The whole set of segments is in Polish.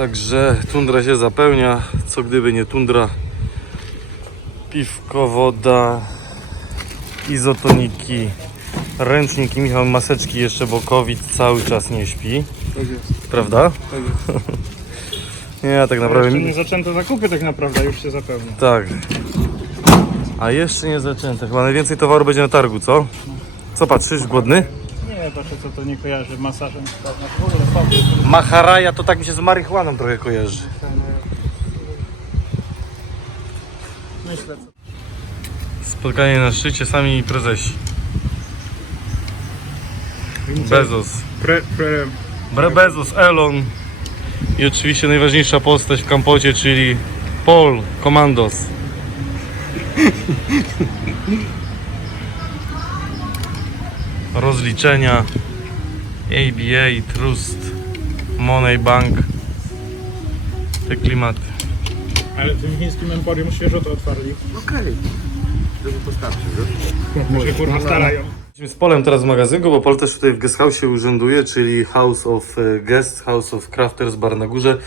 Także tundra się zapełnia. Co gdyby nie tundra. Piwko, woda, izotoniki, ręczniki. Michał maseczki jeszcze, bo COVID cały czas nie śpi. Tak jest. Prawda? Tak jest. Nie, tak naprawdę. Jeszcze nie zaczęto zakupy tak naprawdę, już się zapełnia. Tak. A jeszcze nie zaczęte. Chyba najwięcej towaru będzie na targu, co? Co patrzysz, głodny? Nie, patrzę co to nie kojarzy masażem. Pewnie. Maharaja to tak mi się z marihuaną trochę kojarzy. Myślę. Spotkanie na szczycie, sami prezesi. Bezos. Pre, pre, Bre Bezos, Elon i oczywiście najważniejsza postać w Kampocie, czyli Paul Commandos. Rozliczenia ABA, Trust, Money Bank, te klimaty. ale w tym chińskim emporium świeżo to otwarli. Okej. Żeby postarczy, wiesz? Może kurwa starają. Jesteśmy z Polem teraz w magazynku, bo Pol też tutaj w Guest House urzęduje, czyli House of e, Guest, House of Crafters Bar na górze.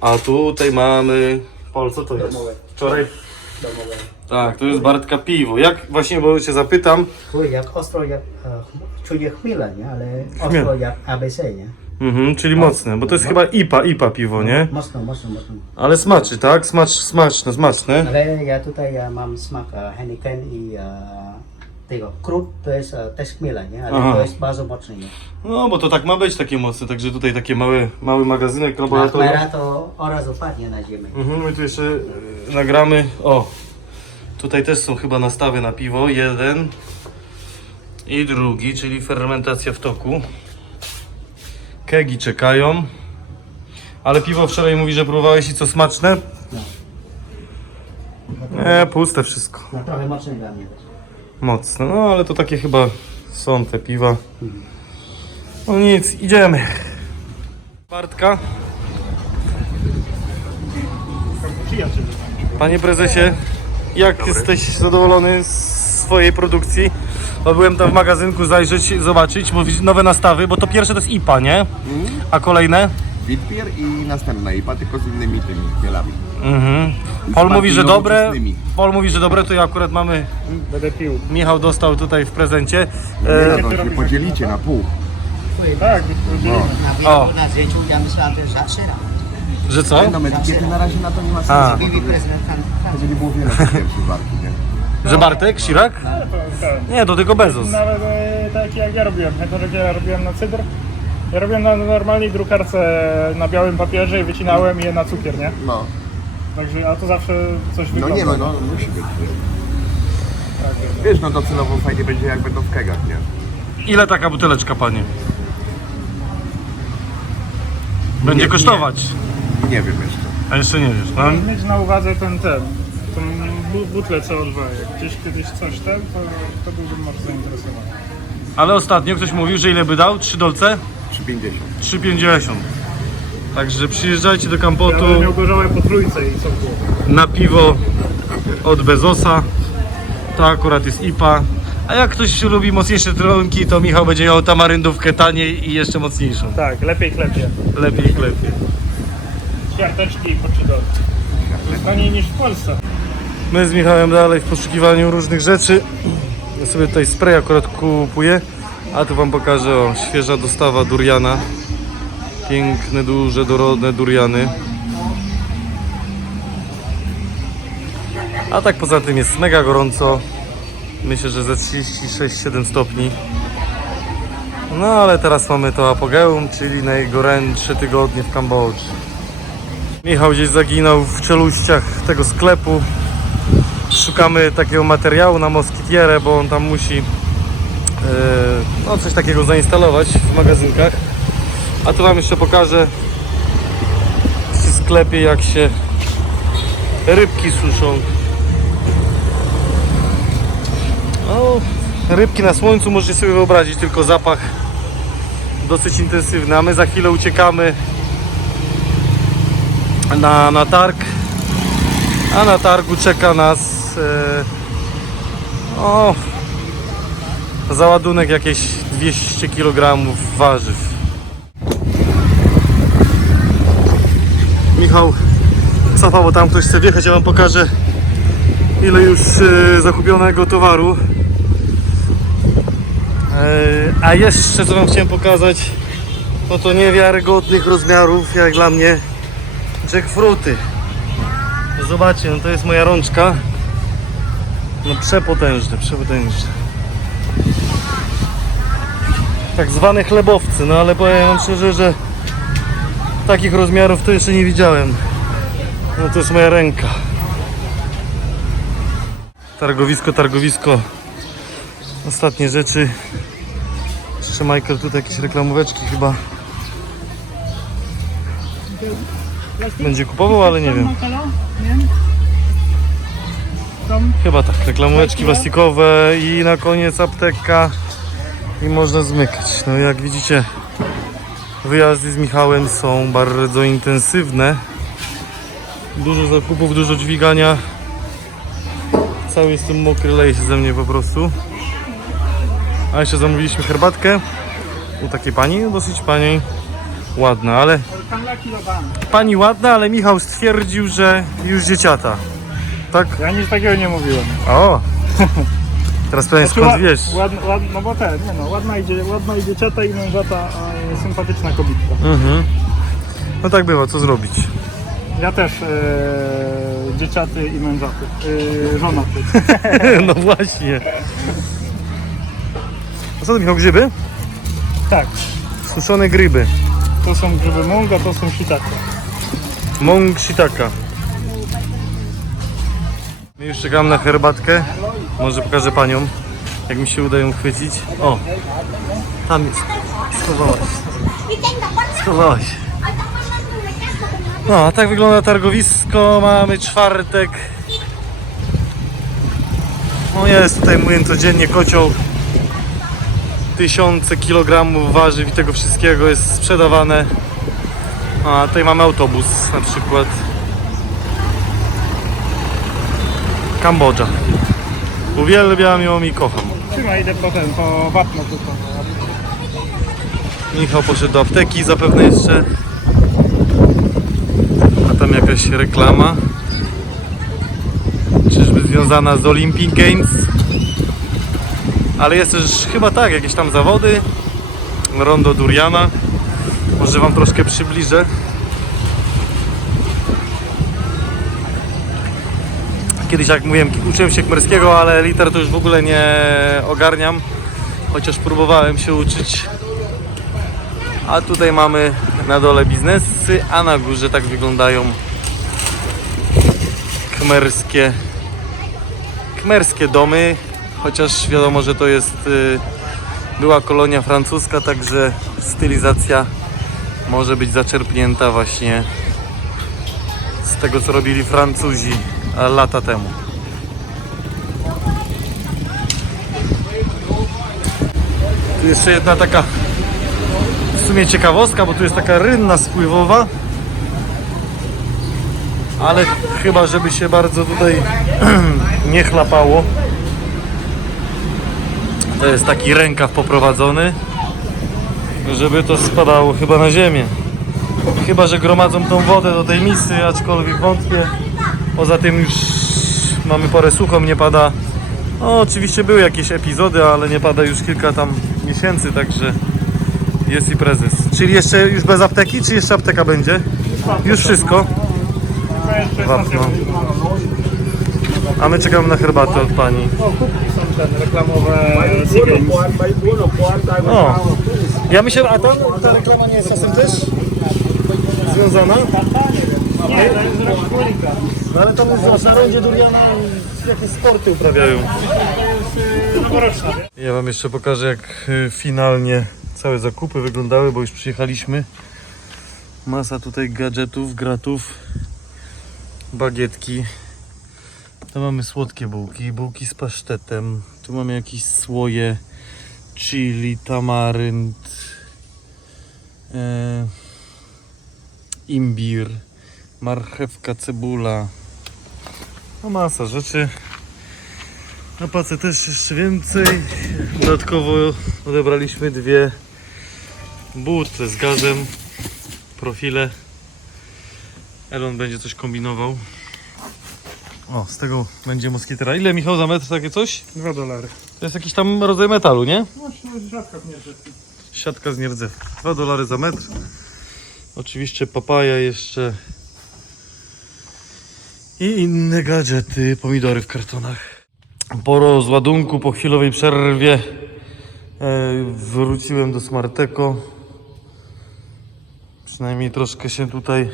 A tutaj mamy... Pol, co to jest? Wczoraj... Tak, to jest Bartka piwo. Jak właśnie, bo cię zapytam, Czuję jak ostro, jak e, czuję chmiela, nie? Ale Chmiel. ostro jak ABC, nie? Mhm, czyli mocne, bo to jest chyba IPA, IPA piwo, nie? Mocno, mocno, mocno. Ale smaczy, tak? Smacz, smaczne, smaczne. Ale ja tutaj ja mam smak e, Heineken i e, tego krót, to jest e, też chmiela, nie? Ale Aha. to jest bardzo mocne, nie? No, bo to tak ma być takie mocne, także tutaj takie małe, mały magazynek Na laboratorium. chmela to od razu padnie na ziemię. Mhm, my tu jeszcze e, nagramy. O, tutaj też są chyba nastawy na piwo. Jeden i drugi, czyli fermentacja w toku. Kegi czekają. Ale piwo wczoraj mówi, że próbowałeś i co smaczne? Nie, puste wszystko. No trochę mocne dla mnie też. Mocne, no ale to takie chyba są te piwa. No nic, idziemy. Bartka, panie prezesie, jak jesteś zadowolony z swojej produkcji? Bo byłem tam w magazynku zajrzeć, zobaczyć, bo widzę nowe nastawy, bo to pierwsze to jest IPA, nie? A kolejne? Witbier i następna IPA, tylko z innymi tymi chmielami. Mhm. Paul mówi, że dobre. nowoczesnymi. Paul mówi, że dobre, to ja akurat mamy. Będę pił. Michał dostał tutaj w prezencie. Nie, E, no, to się podzielicie na pół. Tak, No. Na, O. na zdjęciu ja myślałem, że za sera. że co? No etykiety na razie na to nie ma A. sensu, bo Bibi to jest, prezydent tam- będzie nie było wiele tych pierwszych warki, nie? Że Bartek, Sirak? to, tak. Nie, to tylko Bezos. Nawet e, tak jak ja robiłem, jako że ja robiłem na cydr, ja robiłem na normalnej drukarce na białym papierze i wycinałem je na cukier, nie? No. Także, a to zawsze coś No wygląda. nie no, no musi być. Wiesz, no docelowo fajnie będzie jak będą w kegach, nie? Ile taka buteleczka, panie? Będzie Nie, kosztować. Nie wiem jeszcze. A jeszcze nie wiesz, no? Mieć na uwadze ten, ten, tą bu- butlę CO2. Jak gdzieś kiedyś coś ten, to, to byłbym może zainteresowany. Ale ostatnio ktoś mówił, że ile by dał? 3 dolce? 3,50. 3,50. Także przyjeżdżajcie do Ja Kampotu będę miał gorzałe po trójce i co było. na piwo od Bezosa. To akurat jest IPA. A jak ktoś lubi mocniejsze trunki, to Michał będzie miał tamaryndówkę taniej i jeszcze mocniejszą. Tak, lepiej klepie. Lepiej, lepiej. Ćwiarteczki i po trzy dolarty. To jest taniej niż w Polsce. My z Michałem dalej w poszukiwaniu różnych rzeczy. Ja sobie tutaj spray akurat kupuję, a tu wam pokażę o świeża dostawa duriana. Piękne, duże, dorodne duriany. A tak poza tym jest mega gorąco. Myślę, że ze 36-7 stopni. No ale teraz mamy to apogeum, czyli najgorętsze tygodnie w Kambodży. Michał gdzieś zaginął w czeluściach tego sklepu szukamy takiego materiału na moskitierę, bo on tam musi e, no, coś takiego zainstalować w magazynkach. A tu Wam jeszcze pokażę w sklepie jak się rybki suszą. No, rybki na słońcu możecie sobie wyobrazić, tylko zapach dosyć intensywny. A my za chwilę uciekamy na, na targ a na targu czeka nas e, o, załadunek jakieś 200 kg warzyw. Michał cofa, bo tam ktoś chce wjechać, ja wam pokażę ile już e, zakupionego towaru. E, a jeszcze co wam chciałem pokazać, no to niewiarygodnych rozmiarów jak dla mnie jackfruity. Zobaczcie, no to jest moja rączka. No przepotężne, przepotężne. Tak zwane chlebowcy, no ale powiem wam szczerze, że takich rozmiarów to jeszcze nie widziałem. No to jest moja ręka. Targowisko, targowisko. Ostatnie rzeczy. Jeszcze Michael tutaj jakieś reklamóweczki chyba będzie kupował, ale nie wiem. Chyba tak, reklamóweczki plastikowe i na koniec apteka i można zmykać. No jak widzicie wyjazdy z Michałem są bardzo intensywne. Dużo zakupów, dużo dźwigania. Cały jestem mokry, leje się ze mnie po prostu. A jeszcze zamówiliśmy herbatkę u takiej pani, dosyć pani ładna, ale pani ładna, ale Michał stwierdził, że już dzieciata. Tak? Ja nic takiego nie mówiłem. O! Teraz pewnie skąd Ład- wiesz? Ładna, ładna, no bo ten, nie no, ładna idzie, ładna idzie ciota i mężata, a sympatyczna kobitka. Mhm. No tak bywa, co zrobić? Ja też e, dzieciaty i mężaty, żonaty. No właśnie. A co to Michał, grzyby? tak, Suszone gryby. to są grzyby munga, to są shiitake. Mąk shiitaka. My już czekam na herbatkę. Może pokażę paniom, jak mi się uda ją chwycić. O! Tam jest. Schowałaś. Schowałaś. No, a tak wygląda targowisko. Mamy czwartek. No jest tutaj mówię codziennie kocioł. Tysiące kilogramów warzyw i tego wszystkiego jest sprzedawane. A tutaj mamy autobus na przykład. Kambodża. Uwielbiam ją i kocham. Trzymaj, idę po ten, po wapno tylko. Michał poszedł do apteki zapewne jeszcze. A tam jakaś reklama. Czyżby związana z Olympic Games? Ale jest też chyba tak, jakieś tam zawody. Rondo Duriana. Może wam troszkę przybliżę. Kiedyś jak mówiłem, uczyłem się kmerskiego, ale liter to już w ogóle nie ogarniam. Chociaż próbowałem się uczyć. A tutaj mamy na dole biznesy, a na górze tak wyglądają kmerskie, kmerskie domy. Chociaż wiadomo, że to jest y, była kolonia francuska, także stylizacja może być zaczerpnięta właśnie z tego, co robili Francuzi lata temu. Tu jeszcze jedna taka w sumie ciekawostka, bo tu jest taka rynna spływowa. Ale chyba, żeby się bardzo tutaj nie chlapało. To jest taki rękaw poprowadzony, żeby to spadało chyba na ziemię. Chyba, że gromadzą tą wodę do tej misy, aczkolwiek wątpię. Poza tym już mamy porę suchą, nie pada. No, oczywiście były jakieś epizody, ale nie pada już kilka tam miesięcy, także jest i prezes. Czyli jeszcze już bez apteki, czy jeszcze apteka będzie? Już wszystko. Wapno. A my czekamy na herbatę od pani. Ten reklamowe Sea Games. O, ja myślę, a tam ta reklama nie jest czasem też związana? No ale to jest na będzie Duriana jakieś sporty uprawiają. Ja wam jeszcze pokażę jak y, finalnie całe zakupy wyglądały, bo już przyjechaliśmy. Masa tutaj gadżetów, gratów, bagietki. Tu mamy słodkie bułki, bułki z pasztetem. Tu mamy jakieś słoje, chili, tamarynd, e, imbir, marchewka, cebula. No masa rzeczy. Na pace też jeszcze więcej. Dodatkowo odebraliśmy dwie butle z gazem, profile. Elon będzie coś kombinował. O, z tego będzie moskitera. Ile Michał za metr takie coś? 2 dolary. To jest jakiś tam rodzaj metalu, nie? Właśnie rzadko nie jest. Siatka z nierdzewki. 2 dolary za metr. Oczywiście papaja jeszcze. I inne gadżety, pomidory w kartonach. Po rozładunku, po chwilowej przerwie e, wróciłem do Smarteko. Przynajmniej troszkę się tutaj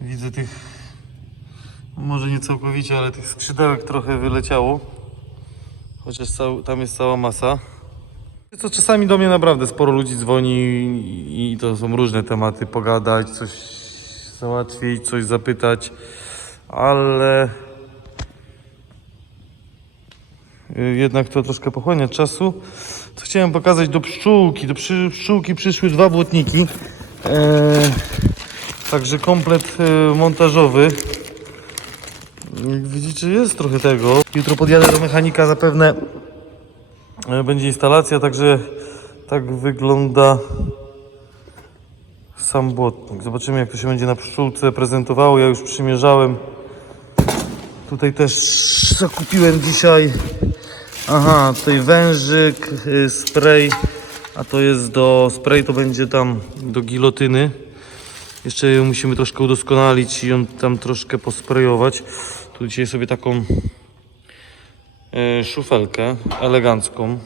widzę tych, może nie całkowicie, ale tych skrzydełek trochę wyleciało. Chociaż tam jest cała masa. Co czasami do mnie naprawdę sporo ludzi dzwoni i to są różne tematy, pogadać, coś załatwić, coś zapytać, ale y, jednak to troszkę pochłania czasu. Co chciałem pokazać do pszczółki. Do pszczółki przyszły dwa błotniki. E, także komplet e, montażowy. Jak widzicie, jest trochę tego. Jutro podjadę do mechanika zapewne E, będzie instalacja, także tak wygląda sam błotnik. Zobaczymy jak to się będzie na pszczółce prezentowało. Ja już przymierzałem. Tutaj też zakupiłem dzisiaj aha, tutaj wężyk, y, spray, a to jest do spray to będzie tam do gilotyny. Jeszcze ją musimy troszkę udoskonalić i ją tam troszkę posprejować. Tu dzisiaj sobie taką e, szufelkę elegancką.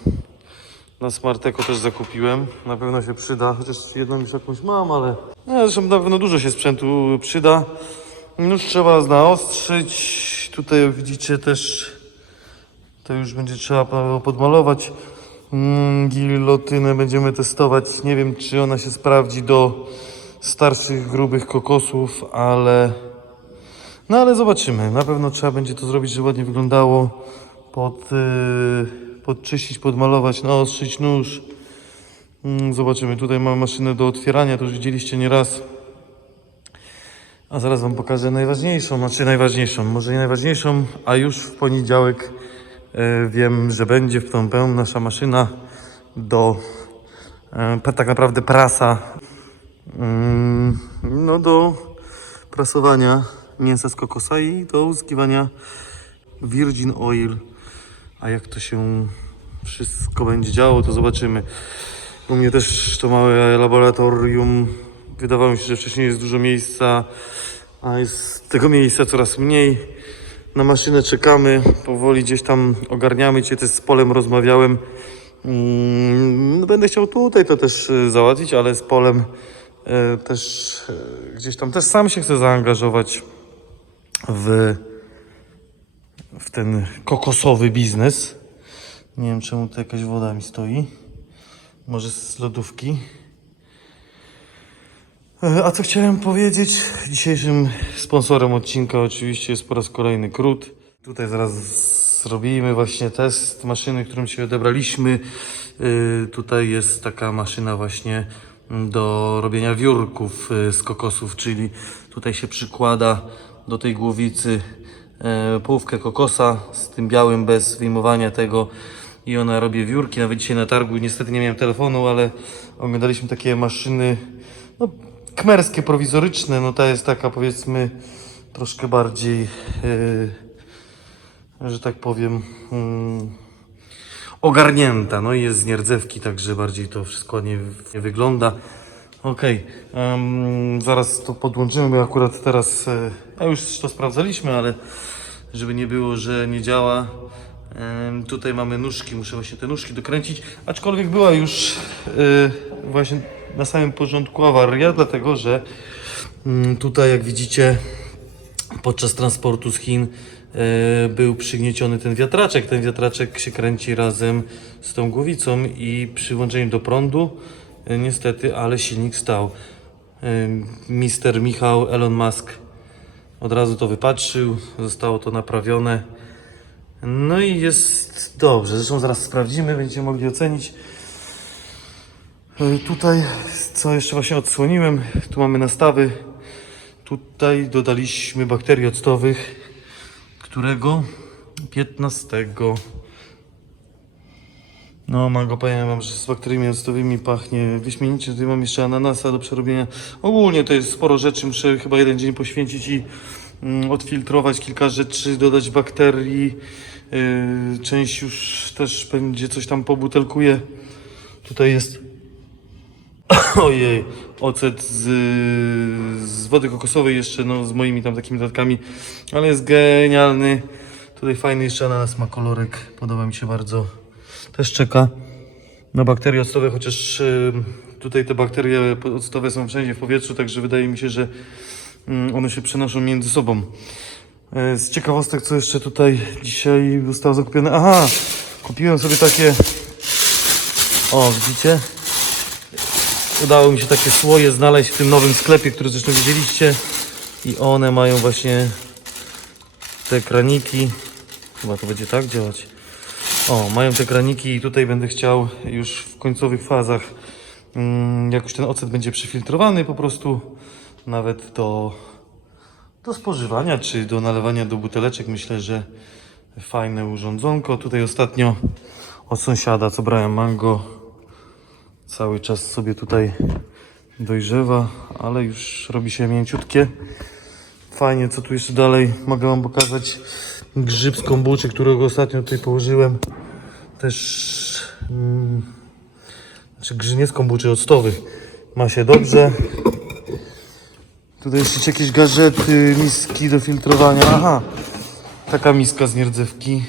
Na Smarteko też zakupiłem. Na pewno się przyda, chociaż jedną już jakąś mam, ale no, zresztą na pewno dużo się sprzętu przyda. Już trzeba naostrzyć. Tutaj widzicie też to już będzie trzeba podmalować. Mm, Gilotynę będziemy testować. Nie wiem czy ona się sprawdzi do starszych, grubych kokosów, ale no ale zobaczymy. Na pewno trzeba będzie to zrobić, żeby ładnie wyglądało. Pod, yy, podczyścić, podmalować, naostrzyć nóż. Mm, zobaczymy. Tutaj mamy maszynę do otwierania, to już widzieliście nieraz. A zaraz Wam pokażę najważniejszą, znaczy najważniejszą, może nie najważniejszą, a już w poniedziałek e, wiem, że będzie w tą pełną nasza maszyna do e, tak naprawdę prasa mm, no do prasowania mięsa z kokosa i do uzyskiwania virgin oil. A jak to się wszystko będzie działo, to zobaczymy. U mnie też to małe laboratorium. Wydawało mi się, że wcześniej jest dużo miejsca, a jest tego miejsca coraz mniej. Na maszynę czekamy, powoli gdzieś tam ogarniamy. Dzisiaj też z Polem rozmawiałem. Mm, Będę chciał tutaj to też e, załatwić, ale z Polem e, też e, gdzieś tam też sam się chcę zaangażować w, w ten kokosowy biznes. Nie wiem czemu tu jakaś woda mi stoi. Może z lodówki. E, A co chciałem powiedzieć? Dzisiejszym sponsorem odcinka oczywiście jest po raz kolejny Krót. Tutaj zaraz zrobimy właśnie test maszyny, którą się odebraliśmy. E, Tutaj jest taka maszyna właśnie do robienia wiórków e, z kokosów, czyli tutaj się przykłada do tej głowicy połówkę kokosa z tym białym bez wyjmowania tego i ona robi wiórki. Nawet dzisiaj na targu niestety nie miałem telefonu, ale oglądaliśmy takie maszyny no, kmerskie, prowizoryczne. No ta jest taka powiedzmy troszkę bardziej, e, że tak powiem, mm, ogarnięta. No i jest z nierdzewki, także bardziej to wszystko nie, nie wygląda. Em, zaraz to podłączymy, bo akurat teraz, e, a już to sprawdzaliśmy, ale żeby nie było, że nie działa. Em, tutaj mamy nóżki, muszę właśnie te nóżki dokręcić, aczkolwiek była już e, właśnie na samym porządku awaria, dlatego że mm, tutaj jak widzicie podczas transportu z Chin e, był przygnieciony ten wiatraczek. Ten wiatraczek się kręci razem z tą głowicą i przy włączeniu do prądu e, niestety, ale silnik stał. E, Mister Michał Elon Musk od razu to wypatrzył, zostało to naprawione. No i jest dobrze. Zresztą zaraz sprawdzimy, będziecie mogli ocenić. E, Tutaj, co jeszcze właśnie odsłoniłem, tu mamy nastawy. Tutaj dodaliśmy bakterii octowych, którego 15 No, mango powiem wam, że z bakteriami octowymi pachnie wyśmienicie. Tutaj mam jeszcze ananasa do przerobienia. Ogólnie to jest sporo rzeczy. Muszę chyba jeden dzień poświęcić i mm, odfiltrować kilka rzeczy, dodać bakterii. Yy, część już też będzie coś tam pobutelkuje. Tutaj jest ojej, ocet z, z wody kokosowej jeszcze, no z moimi tam takimi dodatkami, ale jest genialny. Tutaj fajny jeszcze ananas ma kolorek, podoba mi się bardzo. Też czeka na bakterie octowe, chociaż tutaj te bakterie octowe są wszędzie w powietrzu, także wydaje mi się, że mm, one się przenoszą między sobą. E, Z ciekawostek, co jeszcze tutaj dzisiaj zostało zakupione. Aha, kupiłem sobie takie. O, widzicie? Udało mi się takie słoje znaleźć w tym nowym sklepie, który zresztą widzieliście. I one mają właśnie te kraniki. Chyba to będzie tak działać. O, mają te kraniki i tutaj będę chciał już w końcowych fazach, mm, jak już ten ocet będzie przefiltrowany po prostu nawet do, do spożywania czy do nalewania do buteleczek. Myślę, że fajne urządzonko. Tutaj ostatnio od sąsiada, co brałem mango, cały czas sobie tutaj dojrzewa, ale już robi się mięciutkie. Fajnie, co tu jeszcze dalej mogę Wam pokazać. Grzyb z kombuczy, którego ostatnio tutaj położyłem. Też. Mm, znaczy grzyb z kombuczy, octowy. Ma się dobrze. Tutaj jeszcze jakieś gadżety, miski do filtrowania. Aha, taka miska z nierdzewki.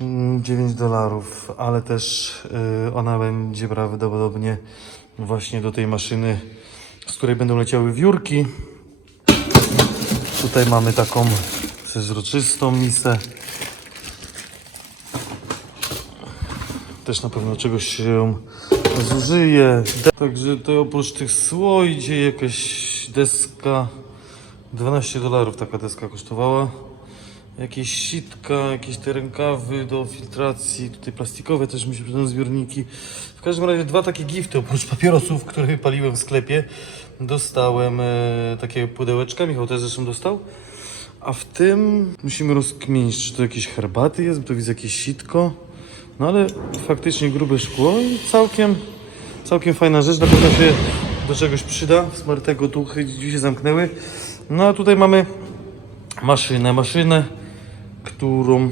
Mm, 9 dolarów, ale też y, ona będzie prawdopodobnie właśnie do tej maszyny, z której będą leciały wiórki. Tutaj mamy taką przezroczystą misę. Też na pewno czegoś się zużyje. Także to oprócz tych słoi idzie jakaś deska. 12 dolarów taka deska kosztowała. Jakieś sitka, jakieś te rękawy do filtracji, tutaj plastikowe też mi się przydadzą zbiorniki. W każdym razie dwa takie gifty, oprócz papierosów, które paliłem w sklepie, dostałem e, takie pudełeczka, Michał też zresztą dostał. A w tym musimy rozkminić, czy to jakieś herbaty jest, bo to widzę jakieś sitko. No ale faktycznie grube szkło i całkiem, całkiem fajna rzecz, na pewno się do czegoś przyda. Smartego duchy się zamknęły. No a tutaj mamy maszynę, maszynę, którą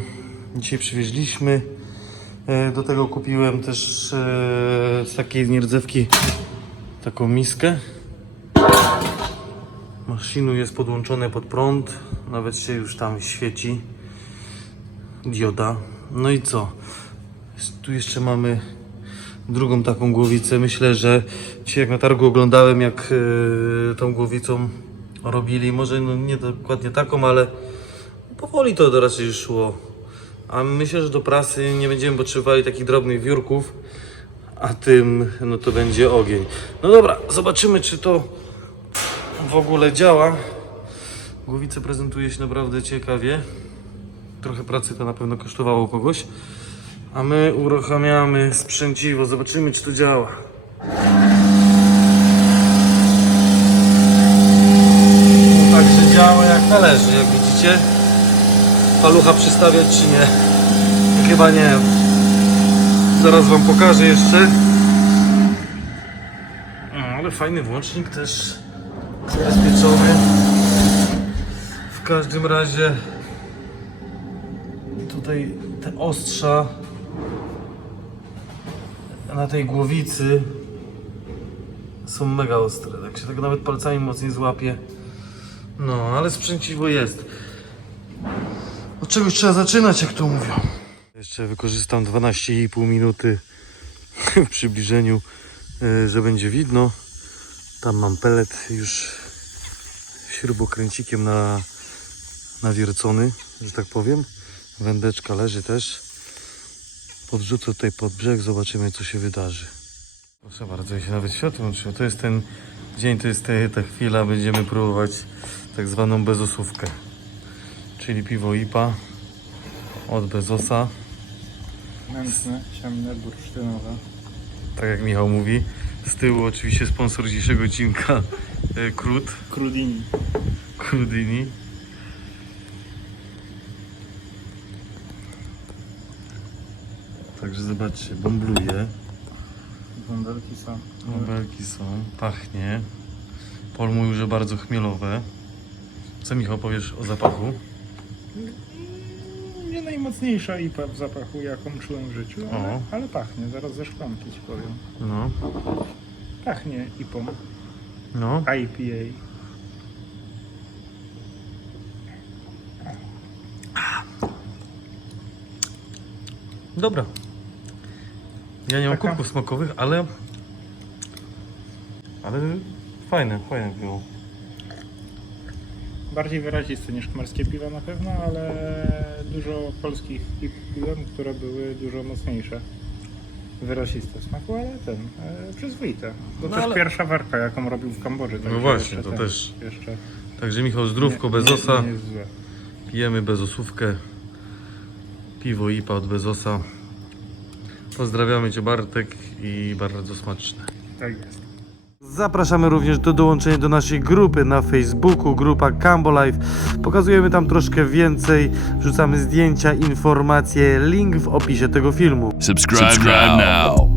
dzisiaj przywieźliśmy. E, Do tego kupiłem też e, z takiej nierdzewki taką miskę. Maszynu jest podłączone pod prąd, nawet się już tam świeci dioda. No i co? Tu jeszcze mamy drugą taką głowicę. Myślę, że dzisiaj jak na targu oglądałem, jak e, tą głowicą robili, może no nie dokładnie taką, ale powoli to raczej szło. A myślę, że do prasy nie będziemy potrzebowali takich drobnych wiórków, a tym no to będzie ogień. No dobra, zobaczymy czy to w ogóle działa. Głowice prezentuje się naprawdę ciekawie. Trochę pracy to na pewno kosztowało kogoś. A my uruchamiamy sprzęciwo, zobaczymy czy to działa. No Także działa jak należy, jak widzicie. Palucha przystawiać czy nie? Chyba nie. Zaraz wam pokażę jeszcze. Ale fajny włącznik też zabezpieczony. W każdym razie tutaj te ostrza na tej głowicy są mega ostre, tak się tego nawet palcami mocniej złapie. No, ale sprzęciwo jest. Od czegoś trzeba zaczynać, jak to mówią. Jeszcze wykorzystam 12,5 minuty w przybliżeniu, y, że będzie widno. Tam mam pelet już śrubokręcikiem na, nawiercony, że tak powiem. Wędeczka leży też. Podrzucę tutaj pod brzeg, zobaczymy co się wydarzy. Proszę bardzo, ja się nawet światło włączyło. To jest ten dzień, to jest ta chwila, będziemy próbować tak zwaną bezosówkę. Czyli piwo IPA od Bezosa. Mętne, ciemne, bursztynowe. Tak jak Michał mówi. Z tyłu oczywiście sponsor dzisiejszego odcinka e, Krut, Crudini. Krudini. Także zobaczcie, bąbluje. Bąbelki są. Bąbelki są, pachnie. Pol mówił, że bardzo chmielowe. Co Michał powiesz o zapachu? Nie najmocniejsza IPA w zapachu, jaką czułem w życiu, ale, O. ale pachnie. Zaraz ze szklanki ci powiem. No, Pachnie IPą. no. IPA. Dobra. Ja nie mam Taka- kubków smakowych, ale... Ale fajne, fajne było. Bardziej wyraziste niż kmerskie piwa na pewno, ale dużo polskich piłem, które były dużo mocniejsze. Wyraziste w smaku, ale ten, e, przyzwoite. To No też ale- pierwsza warka, jaką robił w Kambodży. także właśnie, jeszcze to też. Jeszcze Także Michał, zdrówko, nie- bezosa. Nie, nie jest złe. Pijemy bezosówkę. Piwo IPA od bezosa. Pozdrawiamy Cię Bartek i bardzo smaczne. Tak jest. Zapraszamy również do dołączenia do naszej grupy na Facebooku, grupa Cambo Life. Pokazujemy tam troszkę więcej, wrzucamy zdjęcia, informacje, link w opisie tego filmu. Subscribe, now.